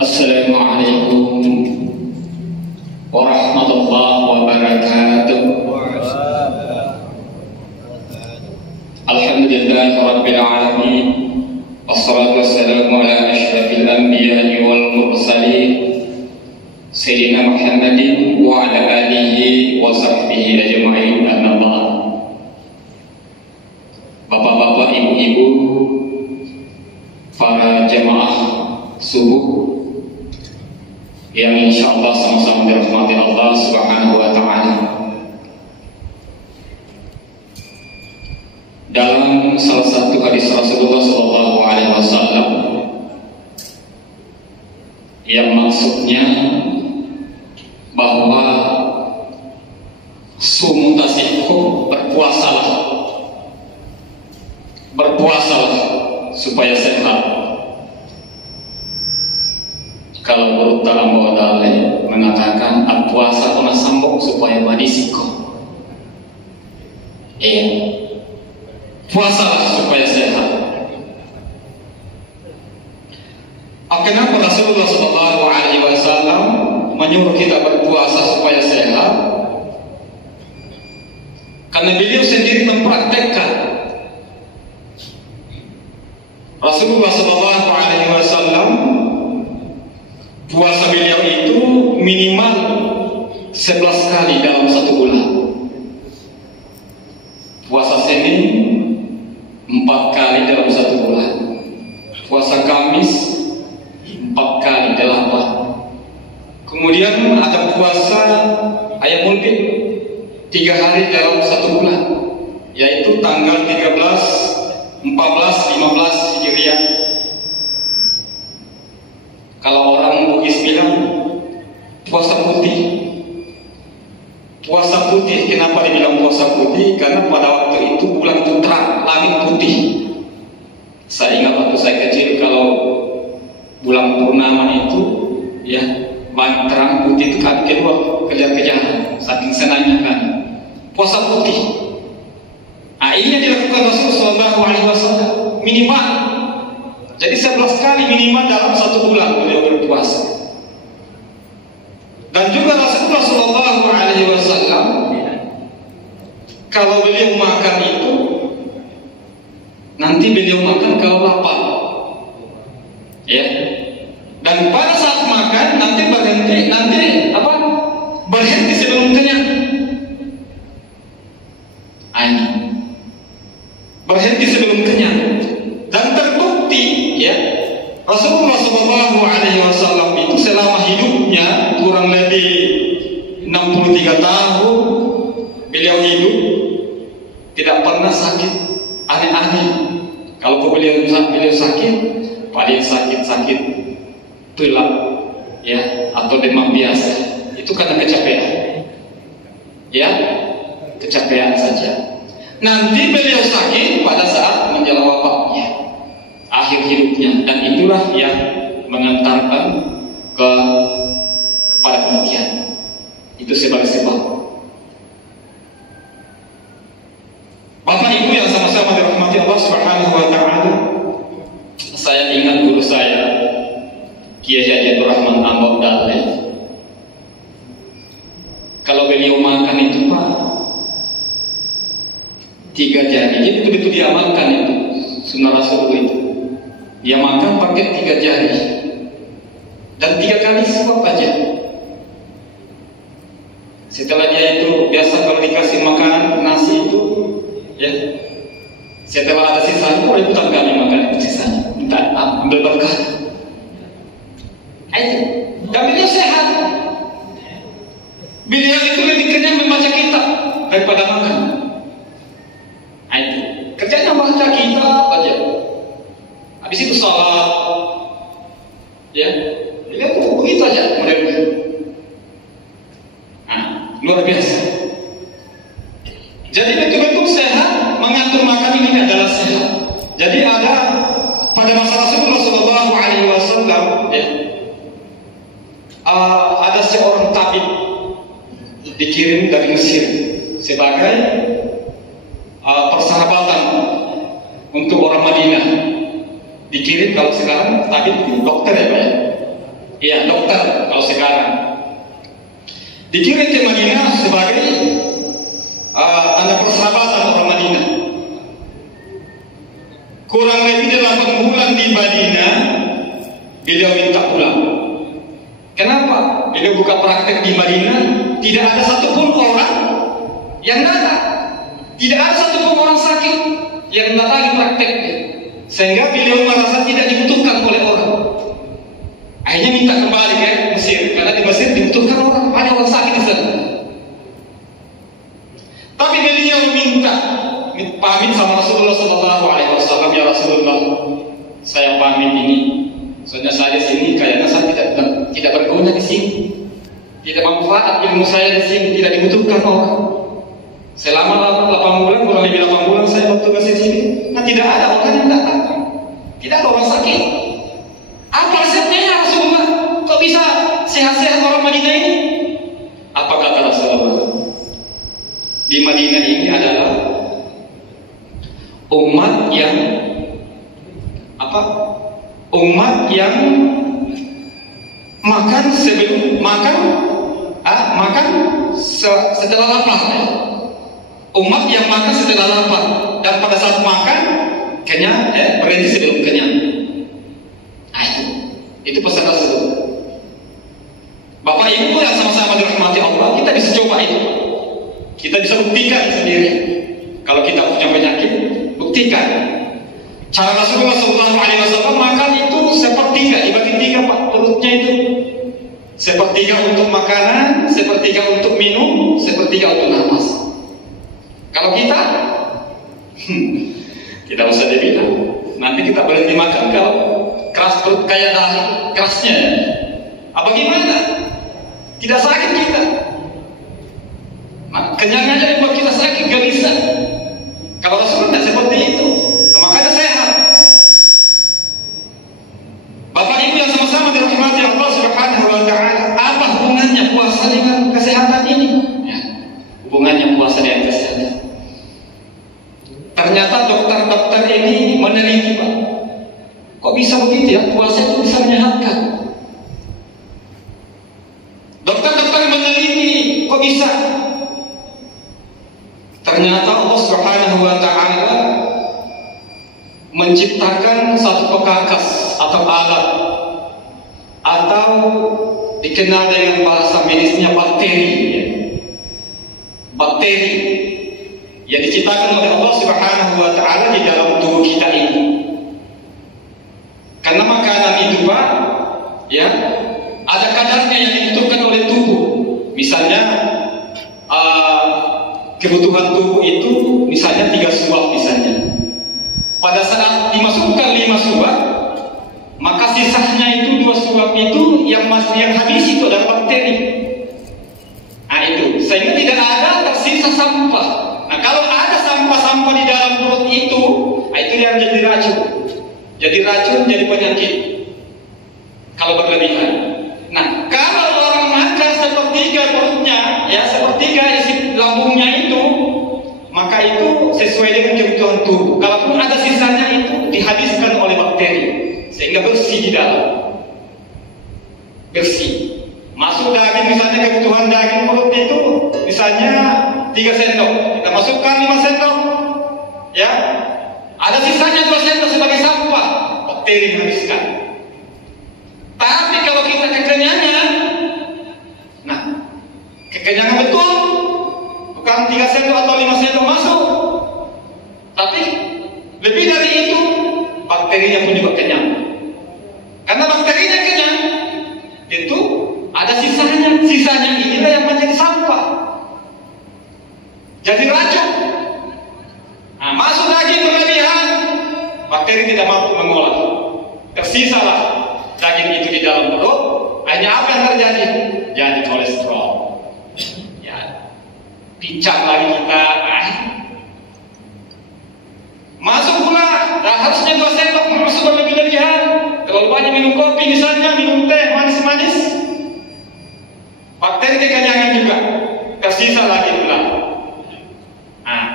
Assalamualaikum warahmatullahi wabarakatuh. Alhamdulillahi rabbil alamin. Wassalatu wassalamu ala asyrafil anbiya'i wal mursalin Sayyidina Muhammadin wa ala alihi wa sahbihi ajma'in, amma ba'd. Bapak-bapak, ibu-ibu, para jemaah subuh yang insyaallah sama-sama dirahmati Allah Subhanahu wa ta'ala. Dalam salah satu hadis Rasulullah sallallahu alaihi wasallam yang maksudnya bahwa sumu tasihhu, berpuasalah supaya sehat. Kalau menurut dalam modalnya mengatakan puasa kena sambung supaya badisiko. Puasalah supaya sehat. Kenapa Rasulullah sallallahu alaihi wasallam menyuruh kita berpuasa supaya sehat? Karena beliau sendiri mempraktekkan. Rasulullah sallallahu alaihi wasallam puasa beliau itu minimal 11 kali dalam satu bulan. Puasa Senin 4 kali dalam satu bulan. Puasa Kamis 4 kali 8. Kemudian ada puasa Ayyamul Bid 3 hari dalam satu bulan, yaitu tanggal 13, 14, 15 Hijriah. Kalau orang Bugis bilang puasa putih. Puasa putih, kenapa dibilang puasa putih? Karena pada waktu itu bulan itu terang, langit putih. Saya ingat waktu saya kecil, kalau bulan purnama itu ya langit terang putih, itu kami keluar kejar-kejaran, saking senangnya kan. Puasa putih. Ini yang dilakukan Rasulullah SAW minimal. Jadi 11 kali minimal dalam satu bulan beliau berpuasa. Dan juga Rasulullah SAW kalau beliau makan itu, nanti beliau makan kalau lapar, ya. Dan pada saat makan nanti berhenti sebelum kenyang. Berhenti sebelum kenyang. Dan terbukti, ya, Rasulullah SAW itu selama hidupnya kurang lebih 63 tahun beliau hidup, tidak pernah sakit aneh-aneh. Kalau beliau sakit, paling sakit pilek, ya, atau demam biasa. Itu karena kecapean, ya, kecapean saja. Nanti beliau sakit pada saat menjelang wafatnya, akhir hidupnya, dan itulah yang mengantarkan kepada kematian. Itu sebagai sebab. Bapak Ibu yang sama-sama dirahmati Allah Subhanahu wa ta'ala, saya ingat guru saya Kiai Haji Abdurrahman Ambok Dale. Kalau beliau makan itu Pak 3 jari, jadi betul-betul dia makan itu sunnah Rasulullah itu. Dia makan pakai 3 jari dan 3 kali suap aja. Setelah dia itu biasa kalau dikasih makan nasi itu, ya, setelah ada sisanya boleh putar kali makan itu sisanya, minta ambil berkah. Dan beliau sehat. Beliau itu lebih kenyang membaca kitab daripada makan. Kerjanya baca kitab aja. Habis itu sholat, ya, beliau tuh begitu aja modelnya. Luar biasa. Jadi betul-betul sehat, mengatur makan ini adalah sehat. Jadi ada pada masa Rasulullah SAW, ya, ada seorang tabib dikirim dari Mesir sebagai persahabatan untuk orang Madinah. Dikirim, kalau sekarang tabib dokter, ya Pak, ya. ya dokter kalau sekarang dikirim ke Madinah sebagai tanda persahabatan orang Madinah. Kurang lebih 8 bulan di Madinah, beliau minta pulang. Kenapa? Beliau buka praktek di Madinah, tidak ada satupun orang yang datang, tidak ada satupun orang sakit yang datangi prakteknya, sehingga beliau merasa tidak dibutuhkan oleh orang. Akhirnya minta kembali ke Mesir, karena di Mesir dibutuhkan orang, ada orang sakit di sana. Tapi beliau minta pamit sama Rasulullah SAW, ya Rasulullah, saya pamit ini. Soalnya saya di sini kayaknya saya tidak berguna di sini, tidak manfaat ilmu saya di sini, tidak dibutuhkan orang. Selama 8 bulan, kurang lebih 8 bulan saya bertugas di sini, nah tidak ada orang yang datang, tidak ada orang sakit. Apa resepnya ya Rasulullah? Kok bisa sehat-sehat orang Madinah ini? Apa kata Rasulullah? Di Madinah ini adalah umat yang umat yang makan sebelum makan setelah lapar. Umat yang makan setelah lapar, dan pada saat makan kenyang, berhenti sebelum kenyang. Itu pesan Rasulullah. Bapak Ibu yang sama-sama dirahmati Allah, kita bisa coba itu. Kita bisa buktikan sendiri. Kalau kita punya penyakit, buktikan. Cara Rasulullah SAW makan itu sepertiga, dibagi 3 Pak, perutnya itu. Sepertiga untuk makanan, sepertiga untuk minum, sepertiga untuk nafas. Kalau kita, tidak usah dibilang. Nanti kita berhenti makan kalau keras perut kayak daging kerasnya. Apa gimana? Tidak sakit kita. Nah, kenyang aja buat kita sakit, gak bisa. Kalau Rasulullah tidak seperti itu, nah, makanya sehat. Bapak Ibu yang sama-sama dirahmati Allah Subhanahu wa Ta'ala, apa hubungannya puasa dengan kesehatan ini? Ya, hubungannya puasa dengan kesehatan. Ternyata dokter-dokter ini meneliti, Pak. Kok bisa begitu ya? Puasa itu bisa menyehatkan. Dokter-dokter meneliti, kok bisa? Ternyata Allah Subhanahu wa Ta'ala menciptakan satu pekakas atau alat, atau dikenal dengan bahasa medisnya bakteri, ya. Bakteri yang diciptakan oleh Allah Subhanahu wa Ta'ala di dalam tubuh kita ini. Karena makanan itu, Pak, ya, ada kadarnya yang dibutuhkan oleh tubuh. Misalnya kebutuhan tubuh itu misalnya 3 suap misalnya. Pada saat dimasukkan 5 suap, maka sisanya itu 2 suap itu yang habis itu adalah bakteri. Nah itu, sehingga tidak ada tersisa sampah. Nah kalau ada sampah-sampah di dalam perut itu, itu yang jadi racun. Jadi racun, jadi penyakit kalau berlebihan. Nah kalau orang makan sepertiga perutnya, ya sepertiga isi lambungnya itu, maka itu sesuai dengan kebutuhan tubuh. Kalaupun ada sisanya itu dihabiskan oleh bakteri, sehingga bersih di dalam. Bersih. Masuk daging, misalnya kebutuhan daging perut itu misalnya 3 sendok, kita masukkan 5 sendok, ya, ada sisanya 2 sendok sebagai sampah, bakteri habiskan. Tapi kalau kita kekenyangan, nah kekenyangan betul, bukan 3 sendok atau 5 sendok masuk, tapi lebih dari itu, bakterinya pun juga kenyang. Karena bakterinya kenyang, itu ada sisanya inilah yang menjadi sampah, jadi racun. Nah, masuk lagi berlebihan, bakteri tidak mampu mengolah, tersisalah daging itu di dalam perut. Hanya apa yang terjadi? Jadi kolesterol. Ya, pincang lagi kita. Masuk pula, harusnya 2 sendok masuk berlebihan. Terlalu banyak minum kopi misalnya, minum teh manis-manis, bakteri kekenyangan juga, tersisa lagi pula.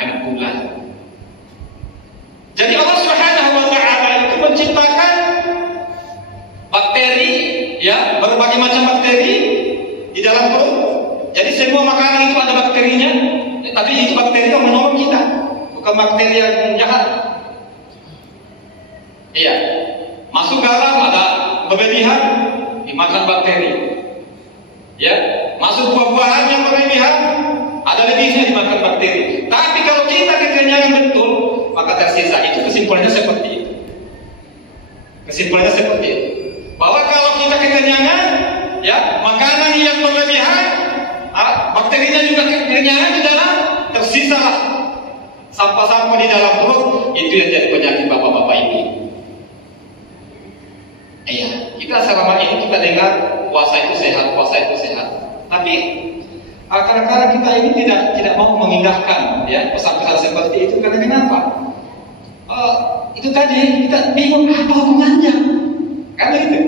Kena pula. Jadi Allah Subhanahu wa Ta'ala itu menciptakan bakteri, ya, Tapi itu bakteri yang menolong kita, bukan bakteri yang jahat. Iya, masuk garam ada berlebihan, dimakan bakteri. Ya, masuk buah-buahan yang berlebihan, ada lebihnya dimakan bakteri. Tapi kalau kita kekenyangan betul, maka tersisa. Itu kesimpulannya seperti itu. Kesimpulannya seperti itu. Bahwa kalau kita kekenyangan, ya, makanan yang berlebihan, bakterinya juga kekenyangan di dalam, tersisalah sampah-sampah di dalam perut. Itu yang jadi penyakit bapak-bapak ini. Iya, kita selama ini kita dengar puasa itu sehat, puasa itu sehat. Tapi kadang-kadang kita ini tidak mau mengindahkan ya pesan-pesan seperti itu. Karena kenapa? Itu tadi kita bingung apa hubungannya, kan gitu.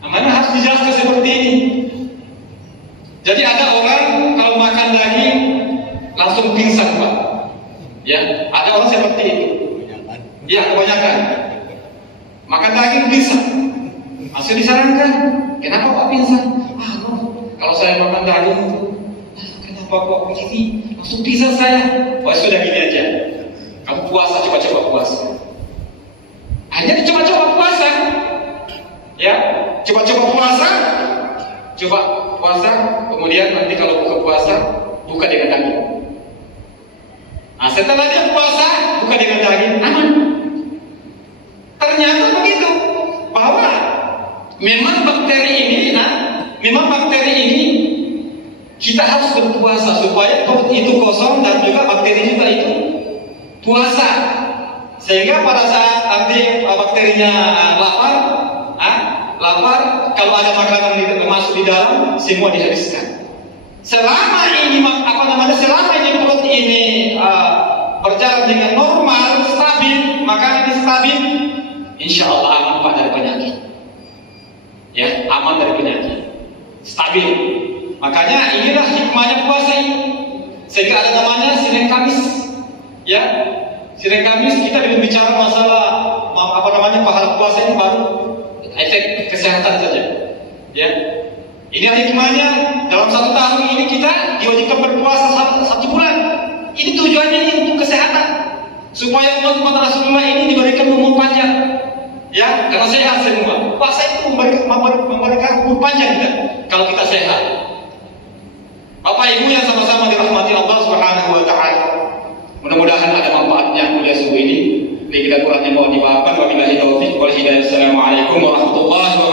Mana harus dijelaskan seperti ini. Jadi ada orang kalau makan daging langsung pingsan, Pak. Ya, ada orang seperti itu. Ya, kebanyakan. Makan daging pingsan. Masih disarankan. Kenapa Pak pingsan? Kalau saya makan daging itu, kenapa kok begini? Langsung pingsan saya. Wah, sudah gini aja. Kamu puasa, coba-coba puasa. Hanya coba-coba puasa. Ya, coba-coba puasa. Coba puasa, kemudian nanti kalau buka puasa, buka dengan daging. Nah, setelah dia puasa, buka dengan daging, aman. Ternyata begitu, bahwa memang bakteri ini, kita harus berpuasa supaya perut itu kosong dan juga bakteri juga itu puasa. Sehingga pada saat nanti bakterinya lapar, kalau ada makanan masuk di dalam, semua dihabiskan. Selama ini selama ini perut ini berjalan dengan normal, stabil, makanan ini stabil, insya Allah aman Pak dari penyakit. Ya, aman dari penyakit, stabil. Makanya inilah hikmahnya puasa ini. Sehingga ada namanya Senin Kamis. Ya, Senin Kamis kita berbicara masalah pahala puasa ini baru efek kesehatan saja. Ya, ini hikmahnya dalam 1 tahun ini kita diwajibkan berpuasa 1 bulan. Ini tujuannya ini untuk kesehatan, supaya umat Rasulullah ini diberikan umur panjang. Ya, karena sehat semua. Puasa itu memberikan umur panjang kita kalau kita sehat. Bapak Ibu yang sama-sama dirahmati Allah Subhanahu wa taala. Mudah-mudahan ada manfaatnya kuliah subuh ini. Kita kurangnya mohon dimaafkan. Wabillahi taufiq wal hidayah. Assalamualaikum warahmatullahi wabarakatuh.